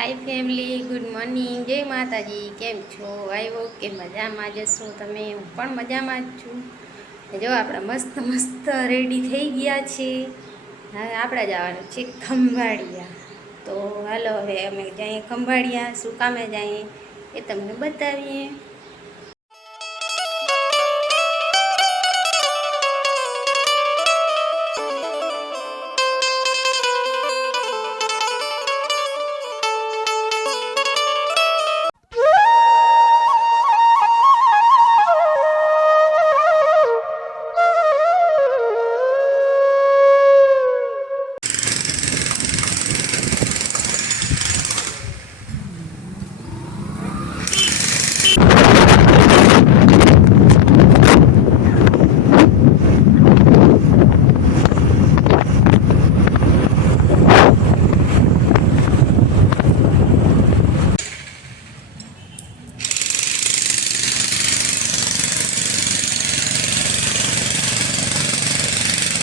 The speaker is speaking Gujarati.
હાય ફેમિલી, ગુડ મોર્નિંગ, જય માતાજી. કેમ છો? આવ્યો કે મજામાં જશો તમે? હું પણ મજામાં જ છું. જો આપણે મસ્ત મસ્ત રેડી થઈ ગયા છે. હવે આપણે જવાનું છે ખંભાળિયા. તો હાલો હવે અમે જઈએ ખંભાળિયા. શું કામે જઈએ એ તમને બતાવીએ.